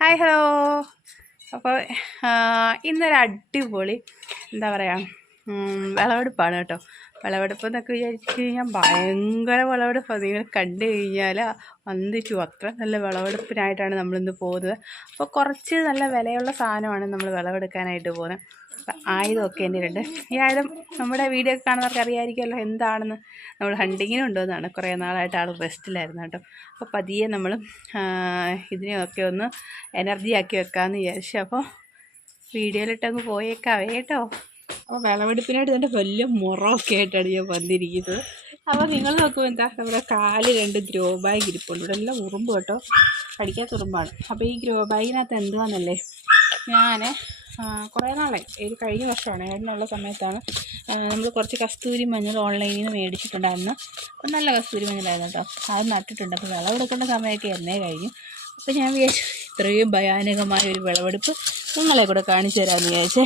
Hi hello അപ്പോൾ ഇന്നൊരു അടിപൊളി എന്താ പറയുക വിളവെടുപ്പാണ് കേട്ടോ. വിളവെടുപ്പ് എന്നൊക്കെ വിചാരിച്ചു കഴിഞ്ഞാൽ ഭയങ്കര വിളവെടുപ്പാണ് നിങ്ങൾ കണ്ടു കഴിഞ്ഞാൽ വന്നിച്ചു അത്ര നല്ല വിളവെടുപ്പിനായിട്ടാണ് നമ്മളിന്ന് പോകുന്നത്. അപ്പോൾ കുറച്ച് നല്ല വിലയുള്ള സാധനമാണ് നമ്മൾ വിളവെടുക്കാനായിട്ട് പോകുന്നത്. ആയുധമൊക്കെ എന്റെ ഈ ആയുധം നമ്മുടെ വീഡിയോ ഒക്കെ കാണുന്നവർക്ക് അറിയാമായിരിക്കുമല്ലോ എന്താണെന്ന്. നമ്മൾ ഹണ്ടിങ്ങിനും ഉണ്ടോയെന്നാണ് കുറേ നാളായിട്ട് ആൾ റെസ്റ്റിലായിരുന്നു കേട്ടോ. അപ്പോൾ പതിയെ നമ്മൾ ഇതിനെയൊക്കെ ഒന്ന് എനർജി ആക്കി വെക്കാമെന്ന് വിചാരിച്ചു. അപ്പോൾ വീഡിയോയിലിട്ടങ്ങ് പോയേക്കാവേ കേട്ടോ. അപ്പോൾ വിളവെടുപ്പിനായിട്ട് തന്നെ വലിയ മുറമൊക്കെ ആയിട്ടാണ് ഞാൻ വന്നിരിക്കുന്നത്. അപ്പോൾ നിങ്ങൾ നോക്കുമ്പോൾ എന്താ നമ്മുടെ കാൽ രണ്ട് ഗ്രോ ബാഗ് ഇരിപ്പുണ്ട്. ഇവിടെ എല്ലാം ഉറുമ്പ് കേട്ടോ. കടിക്കാത്ത ഉറുമ്പാണ്. അപ്പോൾ ഈ ഗ്രോ ബാഗിനകത്ത് എന്തുവാന്നല്ലേ? ഞാൻ കുറേ നാളെ ഇത് കഴിഞ്ഞ വർഷമാണ്. ഏടനുള്ള സമയത്താണ്. നമ്മൾ കുറച്ച് കസ്തൂരി മഞ്ഞൾ ഓൺലൈനിൽ നിന്ന് മേടിച്ചിട്ടുണ്ടായിരുന്നു അപ്പം നല്ല കസ്തൂരി മഞ്ഞളായിരുന്നു കേട്ടോ. അത് നട്ടിട്ടുണ്ട്. അപ്പോൾ വിളവെടുക്കേണ്ട സമയമൊക്കെ എന്നേ കഴിഞ്ഞു. അപ്പോൾ ഞാൻ വിചാരിച്ചു ഇത്രയും ഭയാനകമായ ഒരു വിളവെടുപ്പ് നിങ്ങളെ കൂടെ കാണിച്ചു തരാമെന്ന് വിചാരിച്ചേ.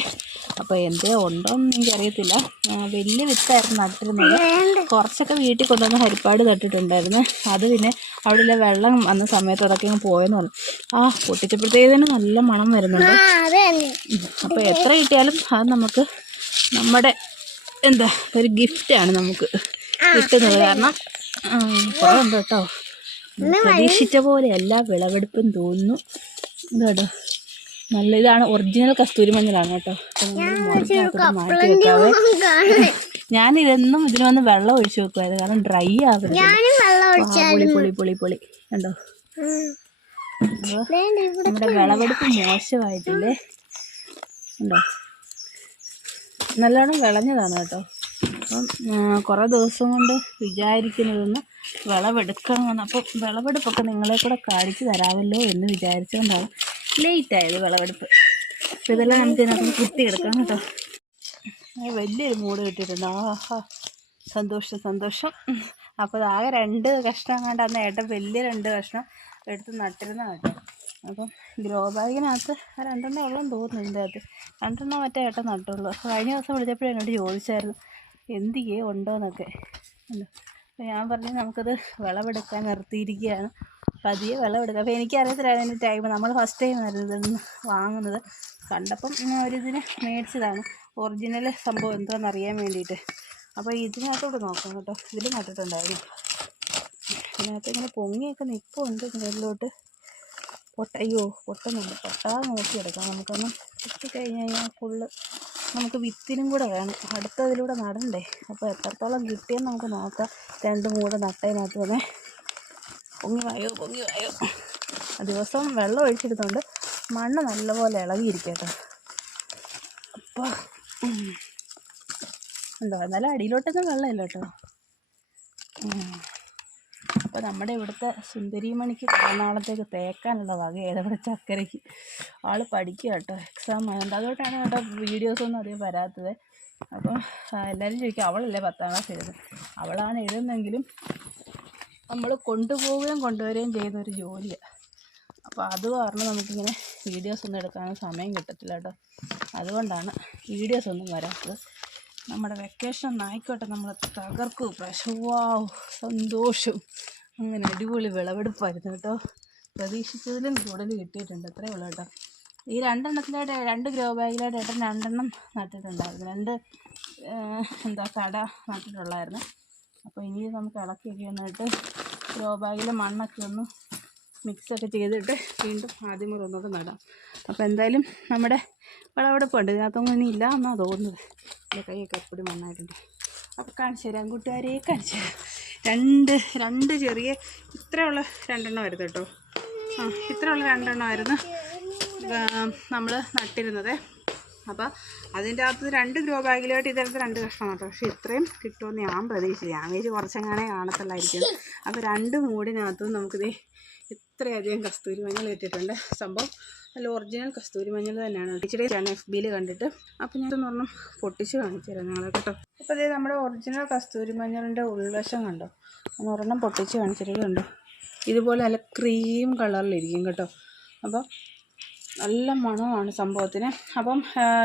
അപ്പോൾ എന്തേ ഉണ്ടോയെന്ന് എനിക്കറിയത്തില്ല. ആ, വലിയ വിത്തായിരുന്നു നട്ടിരുന്നത്. കുറച്ചൊക്കെ വീട്ടിൽ കൊണ്ടുവന്ന് ഹരിപ്പാട് നട്ടിട്ടുണ്ടായിരുന്നു. അത് പിന്നെ അവിടെ വെള്ളം വന്ന സമയത്ത് അതൊക്കെ അങ്ങ് പോയെന്ന് പറഞ്ഞു. ആ പൊട്ടിച്ചപ്പോഴത്തേതിന് നല്ല മണം വരുന്നുണ്ട്. അപ്പോൾ എത്ര കിട്ടിയാലും അത് നമുക്ക് നമ്മുടെ എന്താ ഒരു ഗിഫ്റ്റാണ് നമുക്ക് കിട്ടുന്നത്. കാരണം കുറവുണ്ട് കുറേ ഉണ്ട് കേട്ടോ. പ്രതീക്ഷിച്ച പോലെ എല്ലാ വിളവെടുപ്പും തോന്നുന്നു. ഇതാട്ടോ നല്ല ഇതാണ് ഒറിജിനൽ കസ്തൂരി മഞ്ഞളാണ് കേട്ടോ. അപ്പോൾ മാറ്റി വെക്കാവേ. ഞാൻ ഇതെന്നും ഇതിന് വന്ന് വെള്ളം ഒഴിച്ചു വെക്കുമായിരുന്നു കാരണം ഡ്രൈ ആവരുത്. പൊളി പൊളി പൊളി കണ്ടോ? നമ്മുടെ വിളവെടുപ്പ് മോശമായിട്ടില്ലേ? ഉണ്ടോ നല്ലോണം വിളഞ്ഞതാണ് കേട്ടോ. അപ്പം കുറേ ദിവസം കൊണ്ട് വിചാരിക്കുന്നതൊന്ന് വിളവെടുക്കണമെന്ന്. അപ്പം വിളവെടുപ്പൊക്കെ നിങ്ങളെ കൂടെ കാണിച്ചു തരാമല്ലോ എന്ന് വിചാരിച്ചുകൊണ്ടാണ് ലേറ്റ് ആയത് വിളവെടുപ്പ്. അപ്പോൾ ഇതെല്ലാം നമുക്ക് ഇതിനകത്ത് കുത്തിയെടുക്കാം കേട്ടോ. വലിയൊരു മൂട് കിട്ടിയിട്ടുണ്ട്. ആഹാ സന്തോഷം സന്തോഷം. അപ്പോൾ ആകെ രണ്ട് കഷ്ണം കണ്ട അന്ന് ഏട്ടൻ വലിയ രണ്ട് കഷ്ണം എടുത്ത് നട്ടിരുന്ന കേട്ടോ. അപ്പം ഗ്രോ ബാഗിനകത്ത് രണ്ടെണ്ണം ഉള്ളതെന്ന് തോന്നുന്നു ഇതിന്റെ അകത്ത്. രണ്ടെണ്ണം മറ്റേ ഏട്ടൻ നട്ടുള്ളൂ. കഴിഞ്ഞ ദിവസം വിളിച്ചപ്പോഴും എന്നോട് ചോദിച്ചായിരുന്നു. എന്തിക്കേ ഉണ്ടോയെന്നൊക്കെ ഉണ്ടോ? അപ്പോൾ ഞാൻ പറഞ്ഞു നമുക്കത് വിളവെടുക്കാൻ നിർത്തിയിരിക്കുകയാണ്. പതിയെ വിളവെടുക്കുക അപ്പോൾ എനിക്കറിയത്തില്ലായിരുന്നു അതിന്റെ ടൈം നമ്മൾ ഫസ്റ്റ് ടൈം ആയിരുന്നു ഇതൊന്ന് വാങ്ങുന്നത്. കണ്ടപ്പം ഒരിതിന് മേടിച്ചതാണ്. ഒറിജിനൽ സംഭവം എന്താണെന്ന് അറിയാൻ വേണ്ടിയിട്ട്. അപ്പോൾ ഇതിനകത്തോട്ട് നോക്കാം കേട്ടോ. ഇതിൽ നട്ടിട്ടുണ്ടായിരുന്നു. ഇതിനകത്ത് ഇങ്ങനെ പൊങ്ങിയൊക്കെ നിൽപ്പുണ്ട് മേളിലോട്ട് പൊട്ട അയ്യോ പൊട്ടുന്നുണ്ട് പൊട്ടാതെ നോക്കിയെടുക്കാം. നമുക്കൊന്ന് കിട്ടിക്കഴിഞ്ഞ് കഴിഞ്ഞാൽ ഫുള്ള് നമുക്ക് വിത്തിനും കൂടെ വേണം. അടുത്തതിലൂടെ നടണ്ടേ. അപ്പോൾ എത്രത്തോളം കിട്ടിയെന്ന് നമുക്ക് നോക്കാം. രണ്ട് മൂട് നട്ടതിനകത്ത് തന്നെ. പൊങ്ങി വായോ പൊങ്ങി വായോ. ദിവസം വെള്ളം ഒഴിച്ചെടുത്തോണ്ട് മണ്ണ് നല്ലപോലെ ഇളകിയിരിക്കട്ടോ. അപ്പോൾ ഉണ്ടോ? എന്നാലും അടിയിലോട്ടൊന്നും വെള്ളമില്ല കേട്ടോ. അപ്പോൾ നമ്മുടെ ഇവിടുത്തെ സുന്ദരിമണിക്ക് നാളത്തേക്ക് തേക്കാനുള്ള വക ഏതവിടെ ചക്കരയ്ക്ക്. ആൾ പഠിക്കുക കേട്ടോ എക്സാം ആയതുകൊണ്ട് അതുകൊണ്ടാണ് കേട്ടോ വീഡിയോസൊന്നും അധികം വരാത്തത്. അപ്പോൾ എല്ലാവരും ചോദിക്കും അവളല്ലേ പത്താം ക്ലാസ് എഴുതുന്നത് അവളാണ് എഴുതുന്നെങ്കിലും നമ്മൾ കൊണ്ടുപോവുകയും കൊണ്ടുവരികയും ചെയ്യുന്ന ഒരു ജോലിയാണ് അപ്പോൾ അത് കാരണം നമുക്കിങ്ങനെ വീഡിയോസ് ഒന്നും എടുക്കാൻ സമയം കിട്ടത്തില്ല കേട്ടോ. അതുകൊണ്ടാണ് വീഡിയോസ് ഒന്നും വരാത്തത്. നമ്മുടെ വെക്കേഷൻ ആയിക്കോട്ടെ നമ്മൾ തകർക്കും. പ്രശവാവ് സന്തോഷം. അങ്ങനെ അടിപൊളി വിളവെടുപ്പായിരുന്നു കേട്ടോ. പ്രതീക്ഷിച്ചതിലും കൂടുതൽ കിട്ടിയിട്ടുണ്ട്. അത്രയേ ഉള്ളൂ കേട്ടോ. ഈ രണ്ടെണ്ണത്തിലായിട്ട് രണ്ട് ഗ്രോ ബാഗിലായിട്ട് ഏട്ടൻ രണ്ടെണ്ണം നട്ടിട്ടുണ്ടായിരുന്നു. രണ്ട് എന്താ കട നട്ടിട്ടുള്ളായിരുന്നു. അപ്പോൾ ഇനി നമുക്ക് ഇളക്കിയൊക്കെ ഒന്നിട്ട് ഗ്രോ ബാഗിൽ മണ്ണൊക്കെ ഒന്ന് മിക്സൊക്കെ ചെയ്തിട്ട് വീണ്ടും ആദ്യം കൂടെ ഒന്നുകൂടെ നടാം. അപ്പോൾ എന്തായാലും നമ്മുടെ വിളവെടുപ്പുണ്ട്. ഇതിനകത്തൊന്നും ഇനി ഇല്ല എന്നാണ് തോന്നുന്നത്. എന്റെ കൈയൊക്കെ എപ്പോഴും നന്നായിട്ടുണ്ട് അപ്പോൾ കാണിച്ചു തരാം കൂട്ടുകാരെ കാണിച്ചു തരാം. രണ്ട് രണ്ട് ചെറിയ ഇത്രയുള്ള രണ്ടെണ്ണം ആയിരുന്നു കേട്ടോ. ആ ഇത്രയുള്ള രണ്ടെണ്ണമായിരുന്നു നമ്മൾ നട്ടിരുന്നത്. അപ്പോൾ അതിന്റെ അകത്ത് രണ്ട് ഗ്രോ ബാഗിലായിട്ട് ഇതിനകത്ത് രണ്ട് കഷ്ണം കേട്ടോ പക്ഷേ ഇത്രയും കിട്ടുമെന്ന് ഞാൻ പ്രതീക്ഷിച്ചു ഞാൻ കുറച്ചെങ്ങനെ കാണത്തുള്ളായിരിക്കും. അപ്പോൾ രണ്ട് മൂടിനകത്തും നമുക്കിത് ഇത്രയധികം കസ്തൂരി മഞ്ഞൾ കിട്ടിയിട്ടുണ്ട് സംഭവം നല്ല ഒറിജിനൽ കസ്തൂരി മഞ്ഞൾ തന്നെയാണ്. ഇച്ചിരി ഞാൻ എഫ് ബിയിൽ കണ്ടിട്ട്. അപ്പോൾ ഞാൻ ഒരെണ്ണം പൊട്ടിച്ച് കാണിച്ചു നിങ്ങളെ കേട്ടോ. അപ്പോൾ ഇതേ നമ്മുടെ ഒറിജിനൽ കസ്തൂരി മഞ്ഞളിന്റെ ഉൾവശം കണ്ടോ? ഞാൻ ഒരെണ്ണം പൊട്ടിച്ച് കാണിച്ചിട്ടുണ്ട് ഇതുപോലെ നല്ല ക്രീം കളറിലിരിക്കും കേട്ടോ. അപ്പോൾ നല്ല മണമാണ് സംഭവത്തിന്. അപ്പം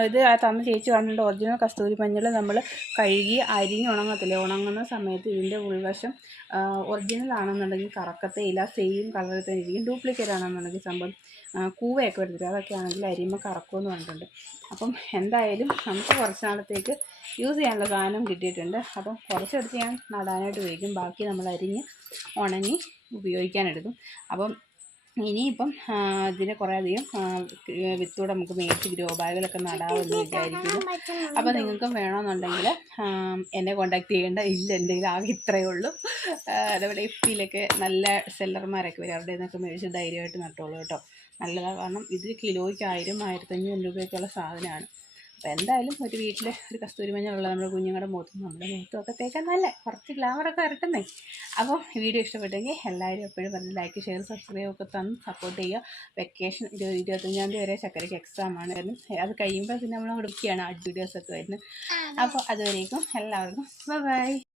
ഇത് തന്ന ചേച്ചി പറഞ്ഞിട്ട് ഒറിജിനൽ കസ്തൂരി മഞ്ഞൾ നമ്മൾ കഴുകി അരിഞ്ഞ് ഉണങ്ങത്തില്ലേ? ഉണങ്ങുന്ന സമയത്ത് ഇതിന്റെ ഉൾവശം ഒറിജിനൽ ആണെന്നുണ്ടെങ്കിൽ കറക്കത്തേ ഇല്ല സെയിം കളറിൽ തന്നെ ഇരിക്കും. ഡ്യൂപ്ലിക്കേറ്റ് ആണെന്നുണ്ടെങ്കിൽ സംഭവം കൂവയൊക്കെ വരുത്തില്ല അതൊക്കെ ആണെങ്കിൽ അരിയുമ്പോൾ കറക്കുമെന്ന് പറഞ്ഞിട്ടുണ്ട്. അപ്പം എന്തായാലും നമുക്ക് കുറച്ച് നാളത്തേക്ക് യൂസ് ചെയ്യാനുള്ള സാധനം കിട്ടിയിട്ടുണ്ട്. അപ്പം കുറച്ചെടുത്ത് ഞാൻ നടാനായിട്ട് ഉപയോഗിക്കും. ബാക്കി നമ്മൾ അരിഞ്ഞ് ഉണങ്ങി ഉപയോഗിക്കാനെടുക്കും. അപ്പം ഇനിയിപ്പം ഇതിന് കുറേ അധികം ആ, വിത്തൂടെ നമുക്ക് മേടിച്ച് ഗ്രോ ബാഗിലൊക്കെ നടാമെന്ന് വിചാരിക്കുന്നു. അപ്പോൾ നിങ്ങൾക്ക് വേണമെന്നുണ്ടെങ്കിൽ എന്നെ കോണ്ടാക്ട് ചെയ്യേണ്ട. ഇല്ല കയ്യിൽ ആകെ ഇത്രയേ ഉള്ളൂ. അതേപോലെ ഇപ്പിയിലൊക്കെ നല്ല സെല്ലർമാരൊക്കെ വരും. അവരുടെ നിന്നൊക്കെ മേടിച്ച് ധൈര്യമായിട്ട് നട്ടോളൂ കേട്ടോ. നല്ലതാണ് കാരണം ഇത് കിലോയ്ക്ക് ആയിരം ആയിരത്തഞ്ഞൂറ് രൂപയൊക്കെയുള്ള സാധനമാണ്. അപ്പോൾ എന്തായാലും ഒരു വീട്ടിൽ ഒരു കസ്തൂരി മഞ്ഞളുള്ള നമ്മുടെ കുഞ്ഞുങ്ങളുടെ മുഖത്തും നമ്മുടെ മുഖത്തും ഒക്കെ തേക്കാൻ നല്ല കുറച്ച് ഗ്ലാമറൊക്കെ വരട്ടുന്നേ. അപ്പോൾ വീഡിയോ ഇഷ്ടപ്പെട്ടെങ്കിൽ എല്ലാവരും എപ്പോഴും പറഞ്ഞ് ലൈക്ക് ഷെയർ സബ്സ്ക്രൈബ് ഒക്കെ തന്ന് സപ്പോർട്ട് ചെയ്യുക. വെക്കേഷൻ ഇരുപത് ഇരുപത്തഞ്ചാം തീയതി വരെ ചക്കരയ്ക്ക് എക്സാം ആണ് വരുന്നത്. അത് കഴിയുമ്പോൾ പിന്നെ നമ്മൾ ഉടുക്കിയാണ് ആ വീഡിയോസൊക്കെ വരുന്നത്. അപ്പോൾ അതുവരേക്കും എല്ലാവർക്കും ബൈ